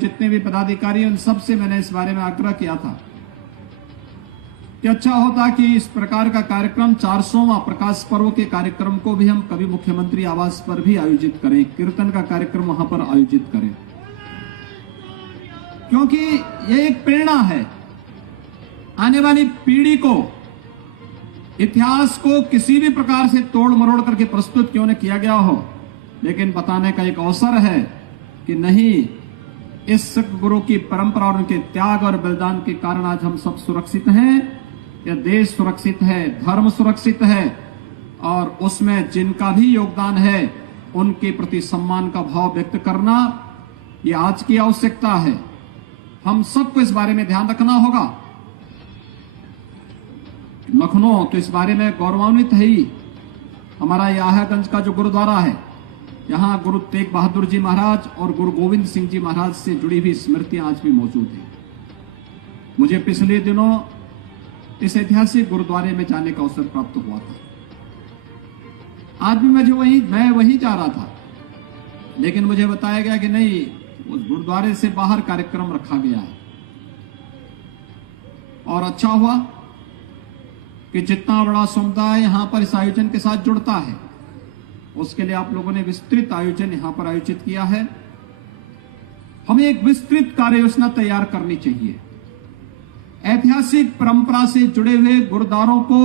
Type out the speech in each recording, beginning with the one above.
जितने भी पदाधिकारी उन सबसे मैंने इस बारे में आग्रह किया था कि अच्छा होता कि इस प्रकार का कार्यक्रम 400वां प्रकाश पर्व के कार्यक्रम को भी हम कभी मुख्यमंत्री आवास पर भी आयोजित करें, कीर्तन का कार्यक्रम वहां पर आयोजित करें, क्योंकि ये एक प्रेरणा है। आने वाली पीढ़ी को इतिहास को किसी भी प्रकार से तोड़ मरोड़ करके प्रस्तुत क्यों न किया गया हो, लेकिन बताने का एक अवसर है कि नहीं, इस सिख गुरु की परंपरा और उनके त्याग और बलिदान के कारण आज हम सब सुरक्षित हैं, यह देश सुरक्षित है, धर्म सुरक्षित है, और उसमें जिनका भी योगदान है उनके प्रति सम्मान का भाव व्यक्त करना ये आज की आवश्यकता है। हम सबको इस बारे में ध्यान रखना होगा। लखनऊ तो इस बारे में गौरवान्वित है ही। हमारा याहगंज का जो गुरुद्वारा है, यहां गुरु तेग बहादुर जी महाराज और गुरु गोविंद सिंह जी महाराज से जुड़ी हुई स्मृतियां आज भी मौजूद हैं। मुझे पिछले दिनों इस ऐतिहासिक गुरुद्वारे में जाने का अवसर प्राप्त हुआ था। आज भी मैं वहीं जा रहा था, लेकिन मुझे बताया गया कि नहीं, उस गुरुद्वारे से बाहर कार्यक्रम रखा गया है। और अच्छा हुआ कि जितना बड़ा समुदाय यहां पर इस आयोजन के साथ जुड़ता है, उसके लिए आप लोगों ने विस्तृत आयोजन यहां पर आयोजित किया है। हमें एक विस्तृत कार्य योजना तैयार करनी चाहिए, ऐतिहासिक परंपरा से जुड़े हुए गुरुद्वारों को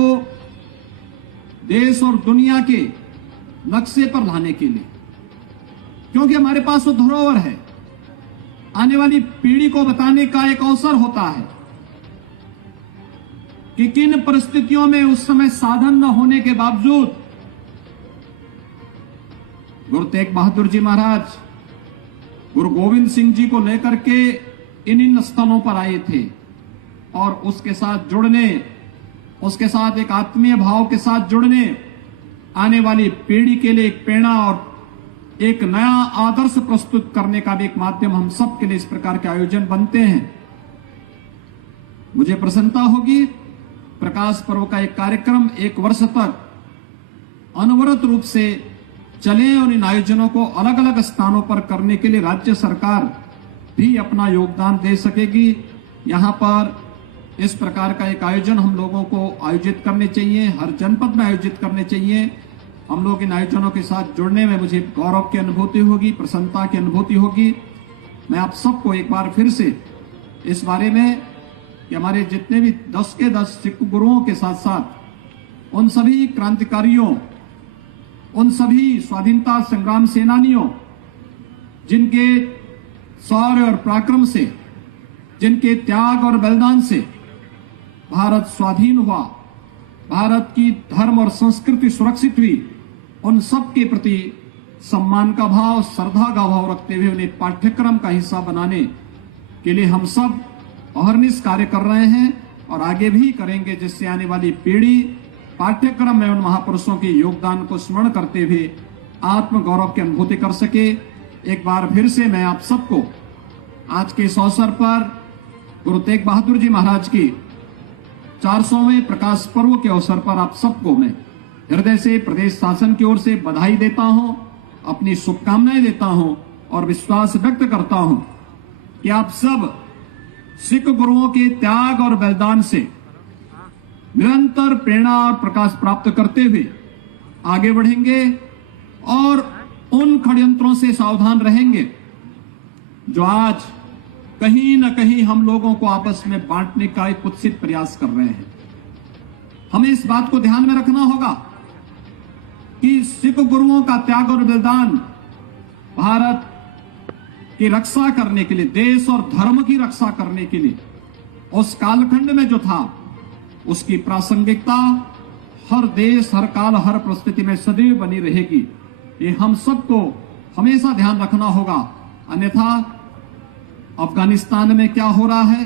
देश और दुनिया के नक्शे पर लाने के लिए, क्योंकि हमारे पास वो धरोहर है। आने वाली पीढ़ी को बताने का एक अवसर होता है कि किन परिस्थितियों में उस समय साधन न होने के बावजूद गुरु तेग बहादुर जी महाराज गुरु गोविंद सिंह जी को लेकर के इन स्थलों पर आए थे, और उसके साथ जुड़ने, उसके साथ एक आत्मीय भाव के साथ जुड़ने, आने वाली पीढ़ी के लिए एक प्रेरणा और एक नया आदर्श प्रस्तुत करने का भी एक माध्यम हम सब के लिए इस प्रकार के आयोजन बनते हैं। मुझे प्रसन्नता होगी, प्रकाश पर्व का एक कार्यक्रम 1 वर्ष तक अनवरत रूप से चले, और इन आयोजनों को अलग अलग स्थानों पर करने के लिए राज्य सरकार भी अपना योगदान दे सकेगी। यहां पर इस प्रकार का एक आयोजन हम लोगों को आयोजित करने चाहिए, हर जनपद में आयोजित करने चाहिए। हम लोग इन आयोजनों के साथ जुड़ने में मुझे गौरव की अनुभूति होगी, प्रसन्नता की अनुभूति होगी। मैं आप सबको एक बार फिर से इस बारे में कि हमारे जितने भी 10 के 10 सिख गुरुओं के साथ साथ उन सभी क्रांतिकारियों, उन सभी स्वाधीनता संग्राम सेनानियों जिनके शौर्य और पराक्रम से, जिनके त्याग और बलिदान से भारत स्वाधीन हुआ, भारत की धर्म और संस्कृति सुरक्षित हुई, उन सब के प्रति सम्मान का भाव, श्रद्धा का भाव रखते हुए उन्हें पाठ्यक्रम का हिस्सा बनाने के लिए हम सब अहर्निश कार्य कर रहे हैं और आगे भी करेंगे, जिससे आने वाली पीढ़ी पाठ्यक्रम में उन महापुरुषों के योगदान को स्मरण करते हुए आत्म गौरव की अनुभूति कर सके। एक बार फिर से मैं आप सबको आज के इस अवसर पर गुरु तेग बहादुर जी महाराज की 400वें प्रकाश पर्व के अवसर पर आप सबको मैं हृदय से प्रदेश शासन की ओर से बधाई देता हूं, अपनी शुभकामनाएं देता हूं और विश्वास व्यक्त करता हूं कि आप सब सिख गुरुओं के त्याग और बलिदान से निरंतर प्रेरणा और प्रकाश प्राप्त करते हुए आगे बढ़ेंगे और उन षड्यंत्रों से सावधान रहेंगे जो आज कहीं न कहीं हम लोगों को आपस में बांटने का एक कुत्सित प्रयास कर रहे हैं। हमें इस बात को ध्यान में रखना होगा कि सिख गुरुओं का त्याग और बलिदान भारत की रक्षा करने के लिए, देश और धर्म की रक्षा करने के लिए उस कालखंड में जो था, उसकी प्रासंगिकता हर देश, हर काल, हर परिस्थिति में सदैव बनी रहेगी। ये हम सबको हमेशा ध्यान रखना होगा। अन्यथा अफगानिस्तान में क्या हो रहा है,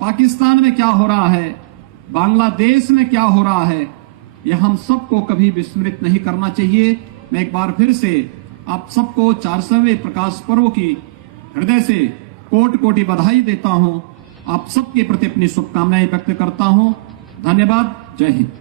पाकिस्तान में क्या हो रहा है, बांग्लादेश में क्या हो रहा है, यह हम सबको कभी विस्मृत नहीं करना चाहिए। मैं एक बार फिर से आप सबको 400वें प्रकाश पर्व की हृदय से कोटि कोटि बधाई देता हूं। आप सबके प्रति अपनी शुभकामनाएं व्यक्त करता हूं। धन्यवाद। जय हिंद।